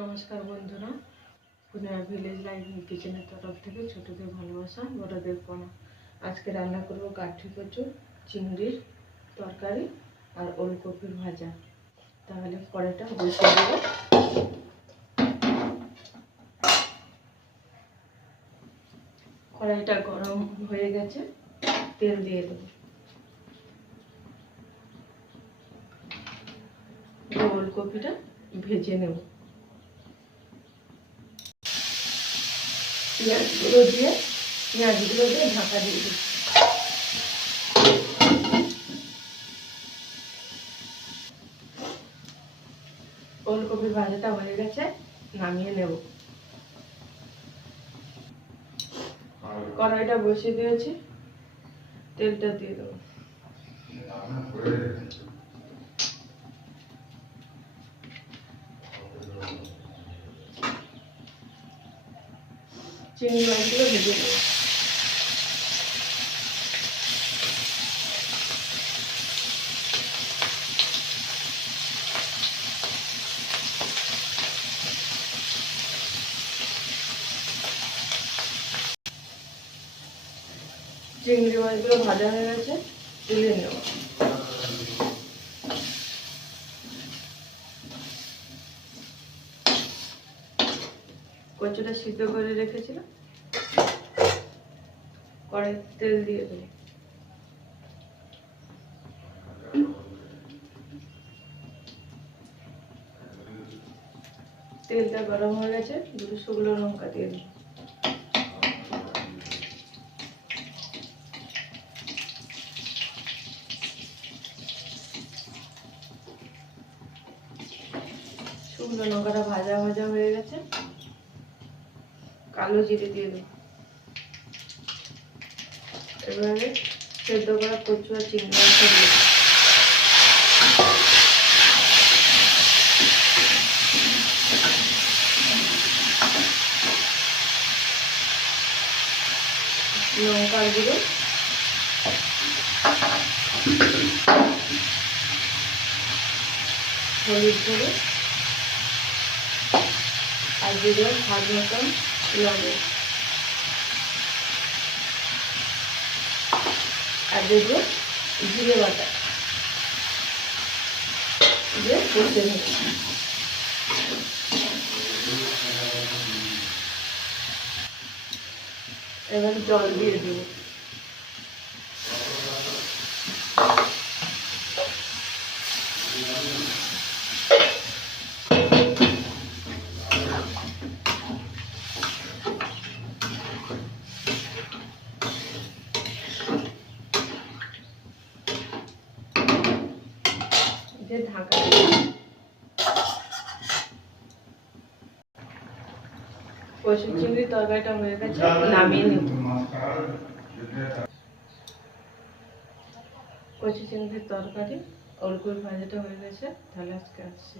নমস্কার বন্ধুরা। পুনরা village life কিচেনের তরফ থেকে ছোটদের ভালোবাসা, বড়দের পড়া আজকে রান্না করব কাঠি কচু, চিংড়ির তরকারি আর ওলকপির ভাজা। তাহলে কড়াইটা বসিয়ে দেবো। কড়াইটা গরম হয়ে গেছে, তেল দিয়ে দেবো। ওলকপিটা ভেজে নেব। পেঁয়াজগুলো দিয়ে পেঁয়াজগুলো দিয়ে ঢাকা দিয়ে দিই ওলকপির ভাজাটা হয়ে গেছে, নামিয়ে নেব। কড়াইটা বসিয়ে দিয়েছি, তেলটা দিয়ে দেবো। চিংড়ি মাছগুলো ভেজে দেবো চিংড়ি মাছগুলো ভাজা হয়ে গেছে তুলে নেব। কচুটা সিদ্ধ করে রেখেছিলাম। কড়াই তেল দিয়ে দেবো। তেলটা গরম হয়ে গেছে, দুটো শুকনো লঙ্কা দিয়ে দেবো। শুকনো লঙ্কাটা ভাজা ভাজা হয়ে গেছে। কালো জিরে দিয়ে দেবো। এবারে সেদ্ধ করা কচু আর চিংড়ি লঙ্কার গুঁড়ো। হলুদ গুঁড়ো। আর দেবো স্বাদ মতন লবণ আর দেব জিরে বাটা। দিয়ে করতে নেব। এবার জল দিয়ে দেবো। দিয়ে ঢাকা পশু চিংড়ির কচু চিংড়ির তরকারিটা হয়ে গেছে নামিয়ে নিব। কচু চিংড়ির তরকারি অল্প ভাজাটা হয়ে গেছে তাহলে আজকে আসছি